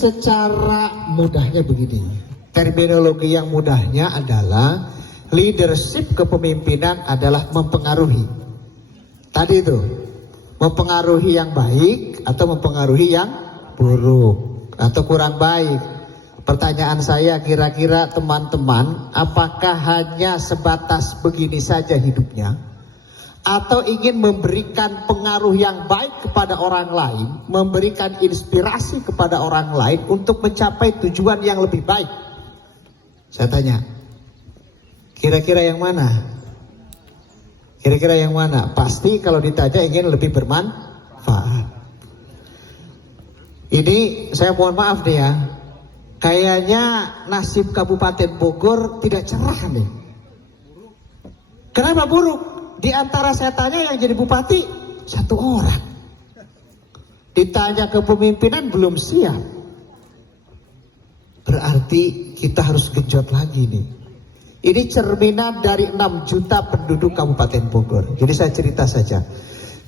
Secara mudahnya begini, terminologi yang mudahnya adalah leadership kepemimpinan adalah mempengaruhi. Tadi itu, mempengaruhi yang baik atau mempengaruhi yang buruk atau kurang baik. Pertanyaan saya, kira-kira teman-teman, apakah hanya sebatas begini saja hidupnya? Atau ingin memberikan pengaruh yang baik kepada orang lain, memberikan inspirasi kepada orang lain untuk mencapai tujuan yang lebih baik? Saya tanya, kira-kira yang mana? Kira-kira yang mana? Pasti kalau ditanya ingin lebih bermanfaat. Ini saya mohon maaf nih ya, kayaknya nasib Kabupaten Bogor tidak cerah nih. Kenapa buruk? Di antara saya tanya yang jadi bupati 1 orang. Ditanya kepemimpinan belum siap. Berarti kita harus genjot lagi nih. Ini cerminan dari 6 juta penduduk Kabupaten Bogor. Jadi saya cerita saja.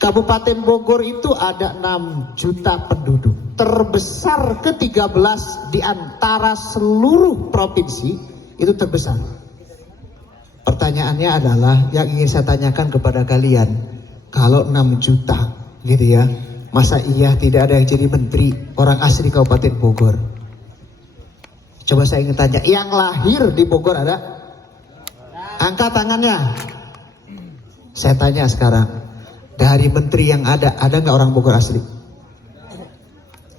Kabupaten Bogor itu ada 6 juta penduduk. Terbesar ke-13 di antara seluruh provinsi, itu terbesar. Pertanyaannya adalah yang ingin saya tanyakan kepada kalian, kalau 6 juta gitu ya, masa iya tidak ada yang jadi menteri orang asli Kabupaten Bogor? Coba saya ingin tanya, yang lahir di Bogor ada? Angkat tangannya. Saya tanya sekarang, dari menteri yang ada nggak orang Bogor asli?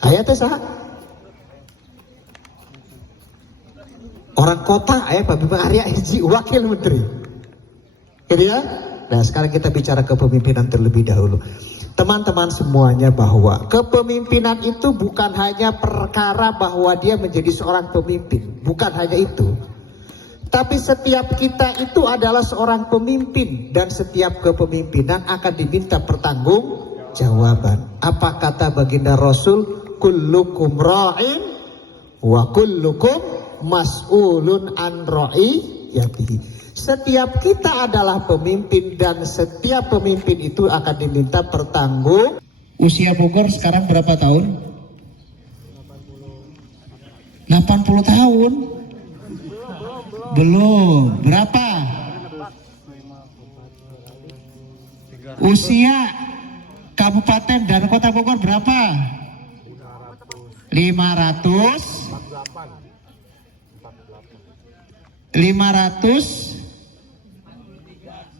Ayo teh sah. Orang kota, Pak Bima Arya Hiji, wakil menteri. Gitu ya? Nah sekarang kita bicara kepemimpinan terlebih dahulu. Teman-teman semuanya, bahwa kepemimpinan itu bukan hanya perkara bahwa dia menjadi seorang pemimpin. Bukan hanya itu. Tapi setiap kita itu adalah seorang pemimpin. Dan setiap kepemimpinan akan diminta pertanggungjawaban. Apa kata baginda Rasul? Kullukum ra'in wa kullukum mas'ulun an ra'iyatihi. Setiap kita adalah pemimpin dan setiap pemimpin itu akan diminta pertanggung. Usia Bogor sekarang berapa tahun? 80 tahun? Belum. Berapa? Usia Kabupaten dan Kota Bogor berapa? 500.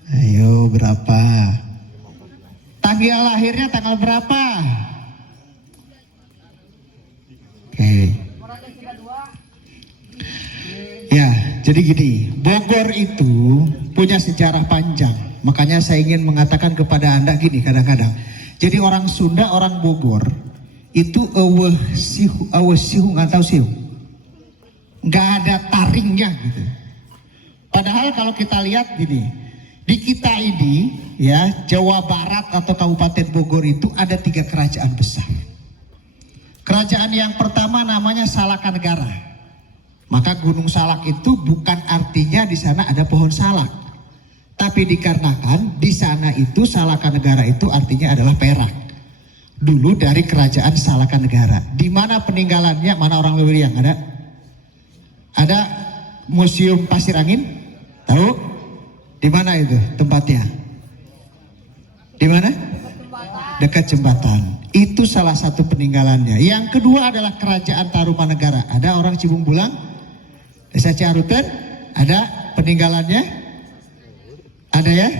Ayo berapa? Tanggal lahirnya tanggal berapa? Oke. Ya, jadi gini, Bogor itu punya sejarah panjang. Makanya saya ingin mengatakan kepada Anda gini kadang-kadang. Jadi orang Sunda, orang Bogor itu sihu nggak tahu sihu. Nggak ada taringnya gitu. Padahal kalau kita lihat gini, di kita ini ya, Jawa Barat atau Kabupaten Bogor itu ada 3 kerajaan besar. Kerajaan yang pertama namanya Salakanegara. Maka Gunung Salak itu bukan artinya di sana ada pohon salak. Tapi dikarenakan di sana itu Salakanegara itu artinya adalah perak. Dulu dari kerajaan Salakanegara. Di mana peninggalannya? Mana orang Luri yang ada? Ada Museum Pasir Angin. Tahu? Di mana itu tempatnya? Di mana? Dekat jembatan. Itu salah satu peninggalannya. Yang kedua adalah Kerajaan Tarumanegara. Ada orang Cibung Bulang, Desa Ciaruten, ada peninggalannya? Ada ya?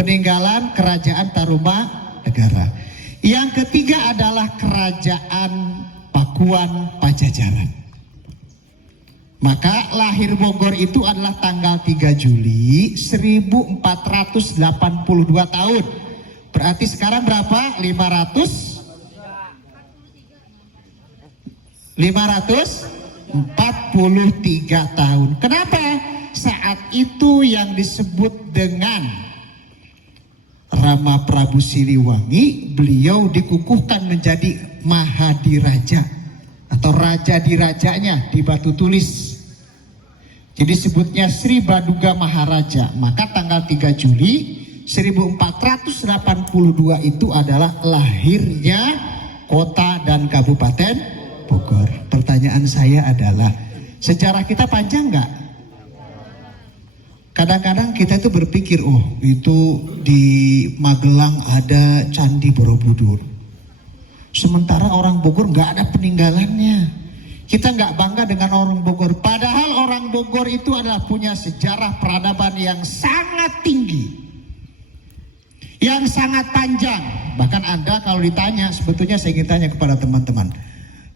Peninggalan Kerajaan Tarumanegara. Yang ketiga adalah Kerajaan Pakuan Pajajaran. Maka lahir Bogor itu adalah tanggal 3 Juli 1482 tahun. Berarti sekarang berapa? 543 tahun. Kenapa? Saat itu yang disebut dengan Rama Prabu Siliwangi, beliau dikukuhkan menjadi Mahadiraja atau raja di rajanya di batu tulis. Jadi sebutnya Sri Baduga Maharaja. Maka tanggal 3 Juli 1482 itu adalah lahirnya kota dan kabupaten Bogor. Pertanyaan saya adalah, sejarah kita panjang nggak? Kadang-kadang kita itu berpikir, oh itu di Magelang ada Candi Borobudur. Sementara orang Bogor nggak ada peninggalannya. Kita nggak bangga dengan orang Bogor. Padahal orang Bogor itu adalah punya sejarah peradaban yang sangat tinggi, yang sangat panjang. Bahkan Anda kalau ditanya, sebetulnya saya ingin tanya kepada teman-teman,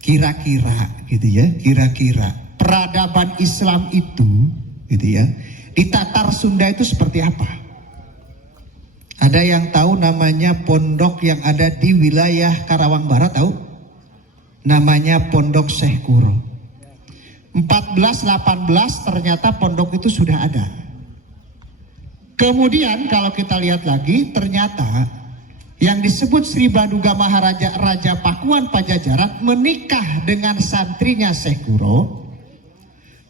kira-kira gitu ya, kira-kira peradaban Islam itu gitu ya, di Tatar Sunda itu seperti apa? Ada yang tahu namanya pondok yang ada di wilayah Karawang Barat, tahu? Namanya Pondok Syekh Kuro. 1418 ternyata pondok itu sudah ada. Kemudian kalau kita lihat lagi, ternyata yang disebut Sri Baduga Maharaja Raja Pakuan Pajajaran menikah dengan santrinya Syekh Kuro.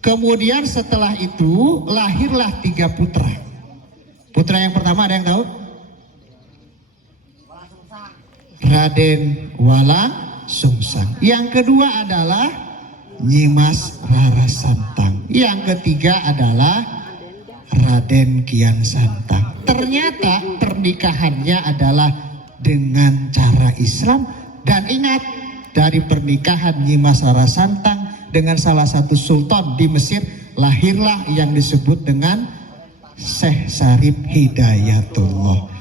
Kemudian setelah itu lahirlah 3 putra. Putra yang pertama ada yang tahu? Raden Walang Sungsang. Yang kedua adalah Nyimas Rara Santang. Yang ketiga adalah Raden Kian Santang. Ternyata pernikahannya adalah dengan cara Islam. Dan ingat, dari pernikahan Nyimas Rara Santang dengan salah satu sultan di Mesir, lahirlah yang disebut dengan Syekh Syarif Hidayatullah.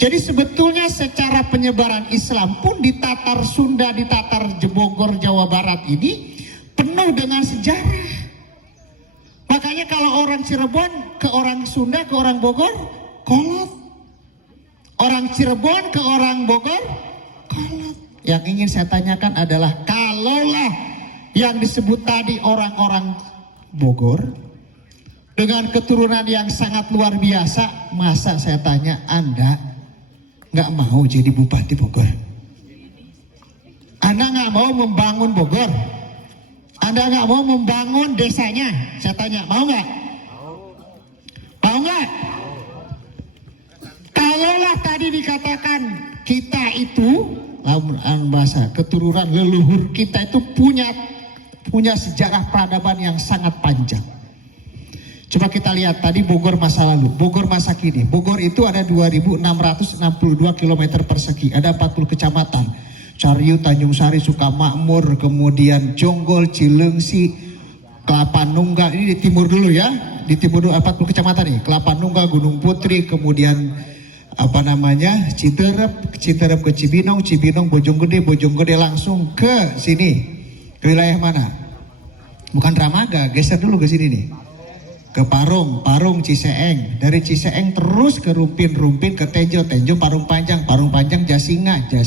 Jadi sebetulnya secara penyebaran Islam pun di Tatar Sunda, di Tatar Bogor, Jawa Barat ini penuh dengan sejarah. Makanya kalau orang Cirebon ke orang Sunda, ke orang Bogor, kolot. Orang Cirebon ke orang Bogor, kolot. Yang ingin saya tanyakan adalah, kalaulah yang disebut tadi orang-orang Bogor dengan keturunan yang sangat luar biasa, masa saya tanya Anda nggak mau jadi bupati Bogor? Anda nggak mau membangun Bogor? Anda nggak mau membangun desanya? Saya tanya, mau nggak? Mau nggak? Kalaulah tadi dikatakan kita itu, bahasa keturunan leluhur kita itu punya sejarah peradaban yang sangat panjang. Coba kita lihat tadi Bogor masa lalu, Bogor masa kini. Bogor itu ada 2.662 km persegi, ada 40 kecamatan. Cariu, Tanjung Sari, Sukamakmur, kemudian Jonggol, Cilengsi, Kelapa Nunggal. Ini di timur dulu ya, di timur dulu 40 kecamatan nih. Kelapa Nunggal, Gunung Putri, kemudian Citerep ke Cibinong, Bojonggede langsung ke sini. Ke wilayah mana? Bukan Dramaga, geser dulu ke sini nih. Ke Parung, Ciseeng. Dari Ciseeng terus ke Rumpin ke Tenjo, Parung Panjang, Jasinga ke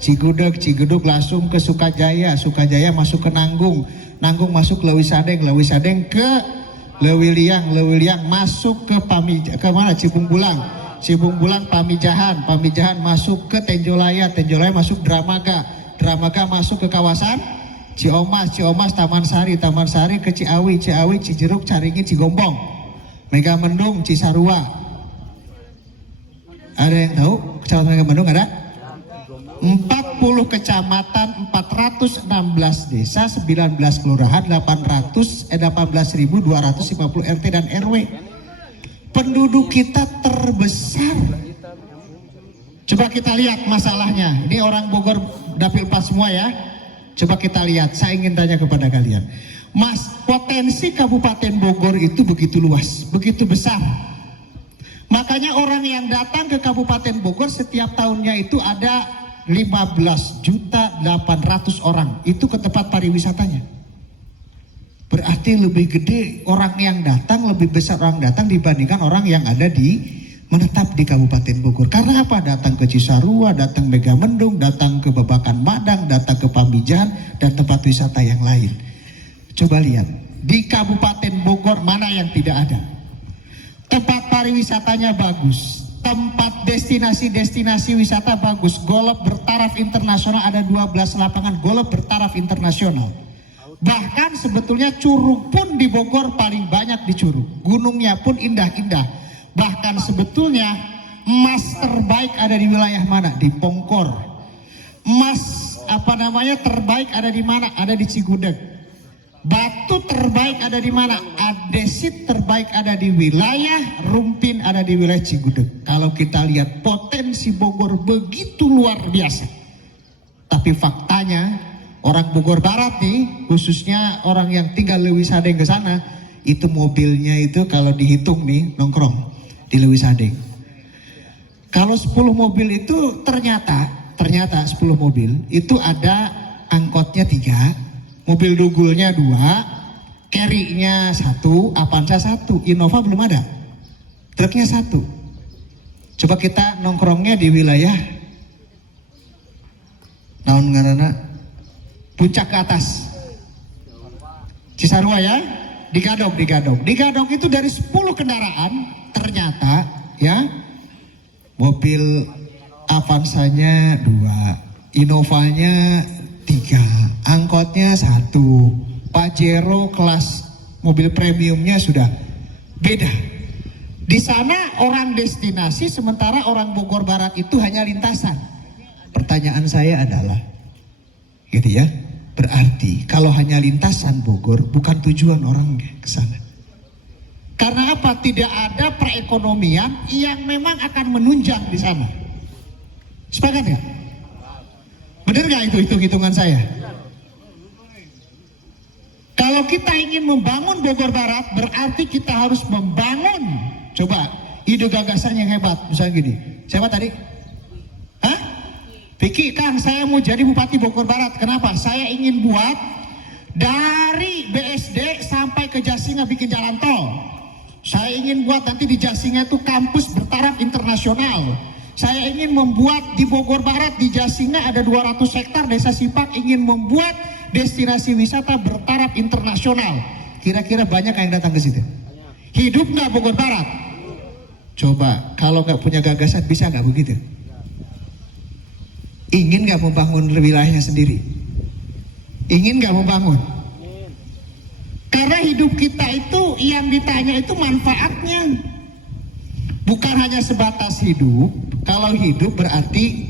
Cigudeg langsung ke Sukajaya, masuk ke Nanggung masuk ke Lewi Sadeng ke Lewiliang masuk ke mana? Cibung Bulang, Pamijahan masuk ke Tenjolaya masuk Dramaga masuk ke kawasan Ciomas, Taman Sari ke Ciawi, Cijeruk, Caringin, Cigombong, Megamendung, Cisarua. Ada yang tahu kecamatan Megamendung ada? 40 kecamatan, 416 desa, 19 kelurahan, 18.250 RT dan RW. Penduduk kita terbesar. Coba kita lihat masalahnya. Ini orang Bogor dapil 4 semua ya. Coba kita lihat, saya ingin tanya kepada kalian, Mas, potensi Kabupaten Bogor itu begitu luas, begitu besar. Makanya orang yang datang ke Kabupaten Bogor setiap tahunnya itu ada 15.800.000 orang, itu ke tempat pariwisatanya. Berarti lebih gede orang yang datang, lebih besar orang datang dibandingkan orang yang ada di menetap di Kabupaten Bogor. Karena apa? Datang ke Cisarua, datang Megamendung, datang ke Babakan Madang, datang ke Pamijahan, dan tempat wisata yang lain. Coba lihat, di Kabupaten Bogor mana yang tidak ada? Tempat pariwisatanya bagus, tempat destinasi wisata bagus, golf bertaraf internasional, ada 12 lapangan golf bertaraf internasional. Bahkan sebetulnya curug pun di Bogor paling banyak di Curug, gunungnya pun indah-indah. Bahkan sebetulnya emas terbaik ada di wilayah mana? Di Pongkor. Emas terbaik ada di mana? Ada di Cigudeg. Batu terbaik ada di mana? Andesit terbaik ada di wilayah Rumpin, ada di wilayah Cigudeg. Kalau kita lihat potensi Bogor begitu luar biasa. Tapi faktanya orang Bogor Barat nih, khususnya orang yang tinggal Leuwi Sadeng ke sana, itu mobilnya itu kalau dihitung nih nongkrong di Leuwi Sadeng. Kalau 10 mobil itu ternyata 10 mobil itu ada angkotnya 3, mobil dugulnya 2, carry-nya 1, Avanza 1, Innova belum ada, truknya 1. Coba kita nongkrongnya di wilayah naon ngaranna Puncak ke atas, Cisarua ya, di Gadog itu dari 10 kendaraan ternyata ya mobil Avanzanya 2, Innovanya 3, angkotnya 1, Pajero kelas mobil premiumnya sudah beda. Di sana orang destinasi, sementara orang Bogor Barat itu hanya lintasan. Pertanyaan saya adalah, gitu ya, berarti kalau hanya lintasan Bogor bukan tujuan orang ke sana. Karena apa? Tidak ada perekonomian yang memang akan menunjang di sana. Sepakat nggak? Benar nggak itu hitungan saya? Kalau kita ingin membangun Bogor Barat, berarti kita harus membangun. Coba ide gagasan yang hebat, misalnya gini. Siapa tadi? Hah? Vicky, Kang, saya mau jadi Bupati Bogor Barat. Kenapa? Saya ingin buat dari BSD sampai ke Jasinga bikin jalan tol. Saya ingin buat nanti di Jasinga itu kampus bertaraf internasional. Saya ingin membuat di Bogor Barat, di Jasinga ada 200 hektar desa Sipak, ingin membuat destinasi wisata bertaraf internasional. Kira-kira banyak yang datang ke situ? Hidup nggak Bogor Barat? Coba, kalau nggak punya gagasan bisa nggak begitu? Ingin nggak membangun wilayahnya sendiri? Ingin nggak membangun? Karena hidup kita itu yang ditanya itu manfaatnya. Bukan hanya sebatas hidup. Kalau hidup berarti,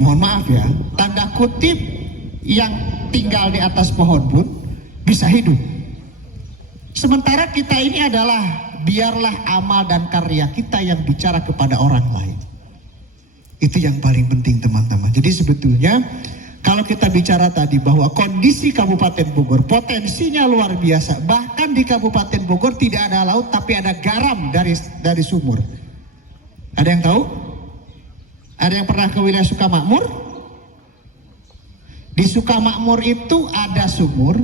mohon maaf ya, tanda kutip yang tinggal di atas pohon pun bisa hidup. Sementara kita ini adalah biarlah amal dan karya kita yang bicara kepada orang lain. Itu yang paling penting teman-teman. Jadi sebetulnya kalau kita bicara tadi bahwa kondisi Kabupaten Bogor potensinya luar biasa. Bahkan di Kabupaten Bogor tidak ada laut tapi ada garam dari sumur. Ada yang tahu? Ada yang pernah ke wilayah Sukamakmur? Di Sukamakmur itu ada sumur.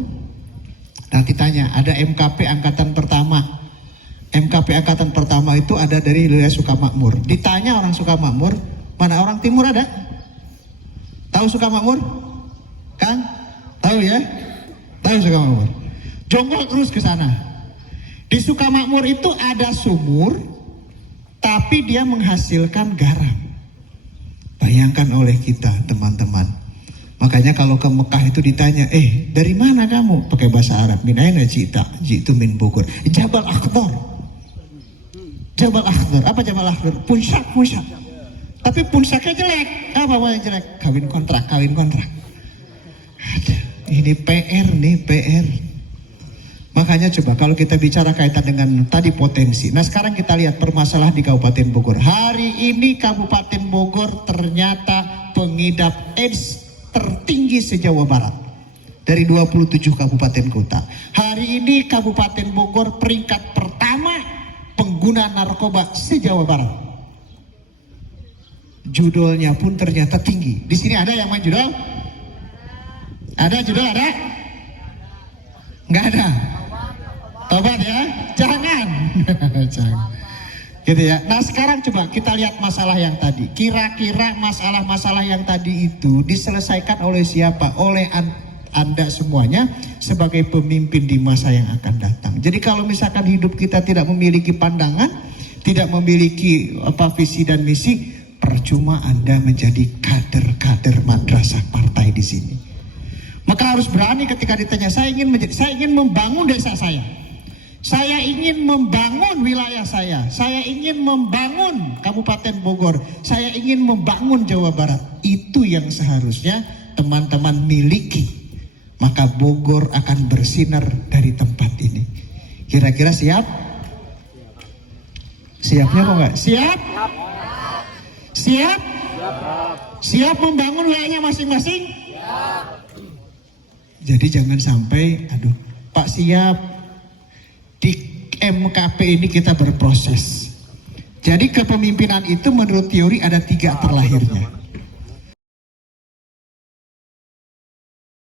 Nanti tanya, ada MKP Angkatan Pertama. MKP Angkatan Pertama itu ada dari wilayah Sukamakmur. Ditanya orang Sukamakmur, mana orang timur ada? Tahu Sukamakmur? Kang? Tahu ya? Tahu Sukamakmur. Jonggol terus ke sana. Di Sukamakmur itu ada sumur, tapi dia menghasilkan garam. Bayangkan oleh kita teman-teman. Makanya kalau ke Mekah itu ditanya, dari mana kamu? Pakai bahasa Arab. Min aina ji'ta? Ji'tu min Bogor. Jabal Akhdar. Jabal Akhdar. Apa Jabal Akhdar? Puncak. Tapi puncaknya jelek. Apa yang jelek? Kawin kontrak. Ini PR nih, PR. Makanya coba kalau kita bicara kaitan dengan tadi potensi. Nah sekarang kita lihat permasalahan di Kabupaten Bogor. Hari ini Kabupaten Bogor ternyata pengidap AIDS tertinggi se-Jawa Barat. Dari 27 kabupaten kota. Hari ini Kabupaten Bogor peringkat pertama pengguna narkoba se-Jawa Barat. Judulnya pun ternyata tinggi. Di sini ada yang main judul? Ada judul ada? Nggak ada. Tobat ya? Jangan. Jangan. Gitu ya. Nah sekarang coba kita lihat masalah yang tadi. Kira-kira masalah-masalah yang tadi itu diselesaikan oleh siapa? Oleh Anda semuanya sebagai pemimpin di masa yang akan datang. Jadi kalau misalkan hidup kita tidak memiliki pandangan, tidak memiliki visi dan misi, percuma Anda menjadi kader-kader madrasah partai di sini. Maka harus berani ketika ditanya, saya ingin membangun desa saya. Saya ingin membangun wilayah saya ingin membangun Kabupaten Bogor, saya ingin membangun Jawa Barat. Itu yang seharusnya teman-teman miliki. Maka Bogor akan bersinar dari tempat ini. Kira-kira siap? Siapnya kok nggak? Siap? Siap? Siap membangun wilayahnya masing-masing? Jadi jangan sampai, aduh, Pak siap. Di MKP ini kita berproses. Jadi kepemimpinan itu menurut teori ada 3 terlahirnya.